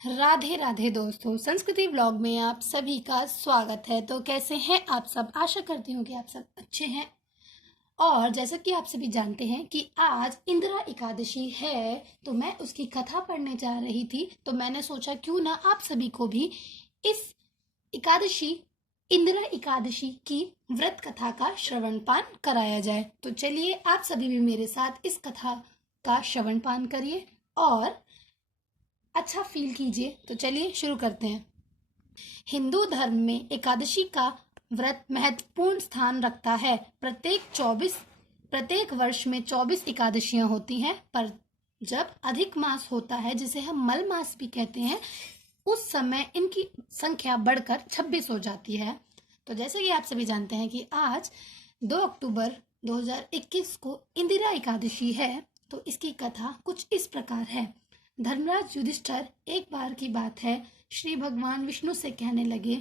राधे राधे दोस्तों, संस्कृति ब्लॉग में आप सभी का स्वागत है। तो कैसे हैं आप सब? आशा करती हूँ कि आप सब अच्छे हैं। और जैसा कि आप सभी जानते हैं कि आज इंदिरा एकादशी है, तो मैं उसकी कथा पढ़ने जा रही थी। तो मैंने सोचा क्यों ना आप सभी को भी इस एकादशी इंदिरा एकादशी की व्रत कथा का श्रवण पान कराया जाए। तो चलिए आप सभी भी मेरे साथ इस कथा का श्रवण पान करिए और अच्छा फील कीजिए। तो चलिए शुरू करते हैं। हिंदू धर्म में एकादशी का व्रत महत्वपूर्ण स्थान रखता है। प्रत्येक वर्ष में 24 एकादशियां होती हैं, पर जब अधिक मास होता है, जिसे हम मल मास भी कहते हैं, उस समय इनकी संख्या बढ़कर 26 हो जाती है। तो जैसे कि आप सभी जानते हैं कि आज 2 अक्टूबर 2021 को इंदिरा एकादशी है। तो इसकी कथा कुछ इस प्रकार है। धर्मराज युधिष्ठिर, एक बार की बात है, श्री भगवान विष्णु से कहने लगे,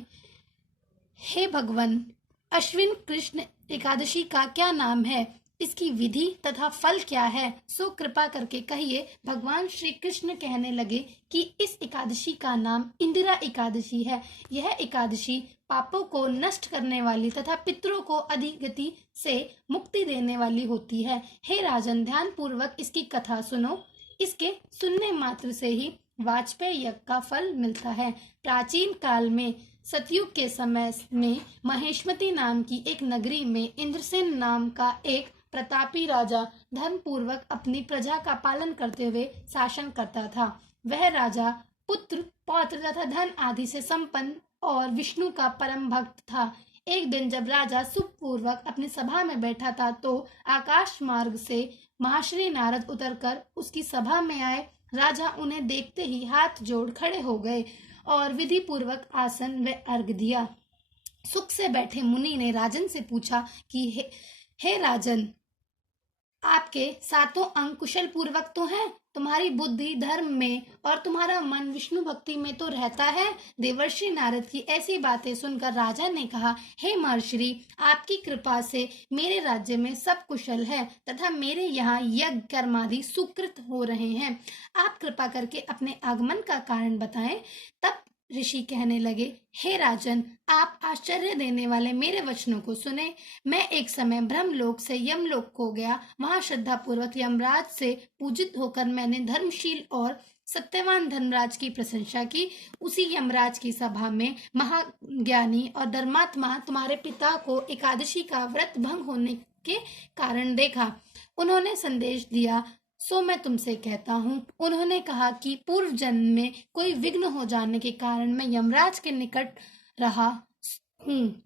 हे भगवान, अश्विन कृष्ण एकादशी का क्या नाम है? इसकी विधि तथा फल क्या है? सो कृपा करके कहिए। भगवान श्री कृष्ण कहने लगे कि इस एकादशी का नाम इंदिरा एकादशी है। यह एकादशी पापों को नष्ट करने वाली तथा पितरों को अधोगति से मुक्ति देने वाली होती है। हे राजन, ध्यान पूर्वक इसकी कथा सुनो। इसके सुनने मात्र से ही वाजपेयी यज्ञ का फल मिलता है। प्राचीन काल में सतयुग के समय में महेशमती नाम की एक नगरी में इंद्रसेन नाम का एक प्रतापी राजा धर्म पूर्वक अपनी प्रजा का पालन करते हुए शासन करता था। वह राजा पुत्र, पौत्र तथा धन आदि से संपन्न और विष्णु का परम भक्त था। एक दिन जब राजा सुखपूर्वक अपनी सभा में बैठा था, तो आकाश मार्ग से महर्षि नारद उतरकर उसकी सभा में आए। राजा उन्हें देखते ही हाथ जोड़ खड़े हो गए और विधि पूर्वक आसन व अर्घ दिया। सुख से बैठे मुनि ने राजन से पूछा कि हे राजन, आपके सातों अंग कुशल पूर्वक तो हैं? तुम्हारी बुद्धि धर्म में और तुम्हारा मन विष्णु भक्ति में तो रहता है। देवर्षि नारद की ऐसी बातें सुनकर राजा ने कहा, हे महर्षि, आपकी कृपा से मेरे राज्य में सब कुशल है तथा मेरे यहाँ यज्ञ कर्मादि सुकृत हो रहे हैं। आप कृपा करके अपने आगमन का कारण बताएं। तब ऋषि कहने लगे, हे राजन, आप आश्चर्य देने वाले मेरे वचनों को सुने। मैं एक समय ब्रह्मलोक से यमलोक को गया। वहां श्रद्धा पूर्वक यमराज से पूजित होकर मैंने धर्मशील और सत्यवान धर्मराज की प्रशंसा की। उसी यमराज की सभा में महाज्ञानी और धर्मात्मा तुम्हारे पिता को एकादशी का व्रत भंग होने के कारण देखा। उन्होंने संदेश दिया, सो मैं तुमसे कहता हूँ। उन्होंने कहा कि पूर्व जन्म में कोई विघ्न हो जाने के कारण मैं यमराज के निकट रहा हूँ।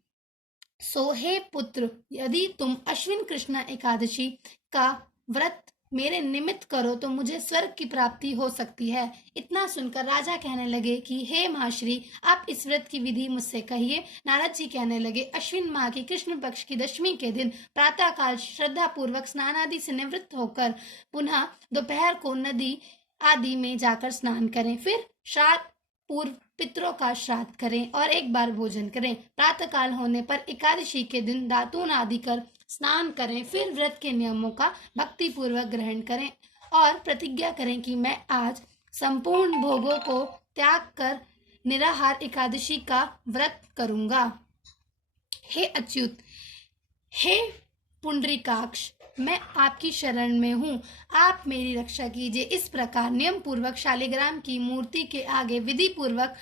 सो हे पुत्र, यदि तुम अश्विन कृष्ण एकादशी का व्रत मेरे निमित्त करो तो मुझे स्वर्ग की प्राप्ति हो सकती है। इतना सुनकर राजा कहने लगे कि हे महर्षि, आप इस व्रत की विधि मुझसे कहिए। नारद जी कहने लगे, अश्विन माह की कृष्ण पक्ष की दशमी के दिन प्रातः काल श्रद्धा पूर्वक स्नान आदि से निवृत्त होकर पुनः दोपहर को नदी आदि में जाकर स्नान करें। फिर श्राद्ध पूर्व पितरों का श्राद्ध करें और एक बार भोजन करें। प्रातः काल होने पर एकादशी के दिन दातून आदि कर स्नान करें। फिर व्रत के नियमों का भक्ति पूर्वक ग्रहण करें और प्रतिज्ञा करें कि मैं आज संपूर्ण भोगों को त्याग कर निराहार एकादशी का व्रत करूंगा। हे अच्युत, हे पुंडरीकाक्ष, मैं आपकी शरण में हूँ, आप मेरी रक्षा कीजिए। इस प्रकार नियम पूर्वक शालिग्राम की मूर्ति के आगे विधि पूर्वक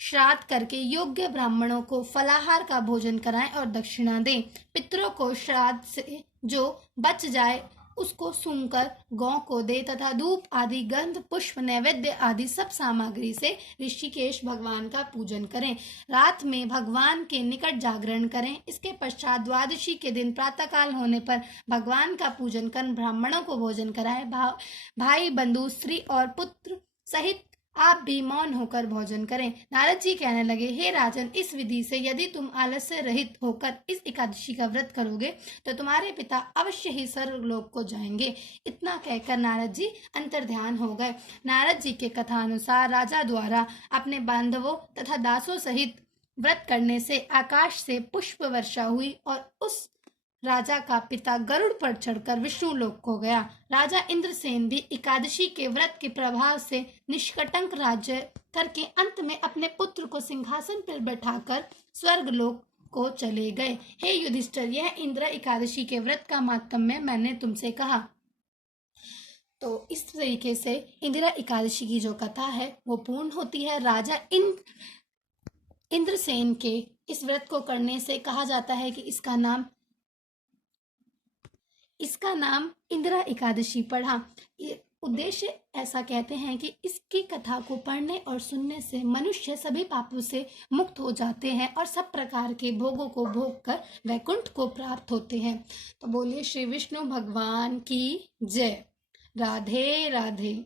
श्राद्ध करके योग्य ब्राह्मणों को फलाहार का भोजन कराएं और दक्षिणा दें। पितरों को श्राद्ध से जो बच जाए उसको सूंघकर गौ को दे तथा धूप आदि गंध पुष्प नैवेद्य आदि सब सामग्री से ऋषिकेश भगवान का पूजन करें। रात में भगवान के निकट जागरण करें। इसके पश्चात द्वादशी के दिन प्रातःकाल होने पर भगवान का पूजन कर ब्राह्मणों को भोजन कराएं। भाई बंधु स्त्री और पुत्र सहित आप भी मौन होकर भोजन करें। नारद जी कहने लगे, हे राजन, इस विधि से यदि तुम आलस्य रहित होकर इस एकादशी का व्रत करोगे तो तुम्हारे पिता अवश्य ही स्वर्गलोक को जाएंगे। इतना कहकर नारद जी अंतर्ध्यान हो गए। नारद जी के कथा अनुसार राजा द्वारा अपने बांधवों तथा दासों सहित व्रत करने से आकाश से पुष्प वर्षा हुई और उस राजा का पिता गरुड़ पर चढ़कर विष्णु लोक को गया। राजा इंद्रसेन भी एकादशी के व्रत के प्रभाव से निष्कंटक राज्य करके अंत में अपने पुत्र को सिंहासन पर बैठाकर स्वर्ग लोक को चले गए। हे युधिष्ठिर, यह इंद्र एकादशी के व्रत का माहात्म्य मैंने तुमसे कहा। तो इस तरीके से इंदिरा एकादशी की जो कथा है वो पूर्ण होती है। राजा इंद्रसेन के इस व्रत को करने से कहा जाता है कि इसका नाम इंदिरा एकादशी पड़ा। उद्देश्य ऐसा कहते हैं कि इसकी कथा को पढ़ने और सुनने से मनुष्य सभी पापों से मुक्त हो जाते हैं और सब प्रकार के भोगों को भोग कर वैकुंठ को प्राप्त होते हैं। तो बोलिए श्री विष्णु भगवान की जय। राधे राधे।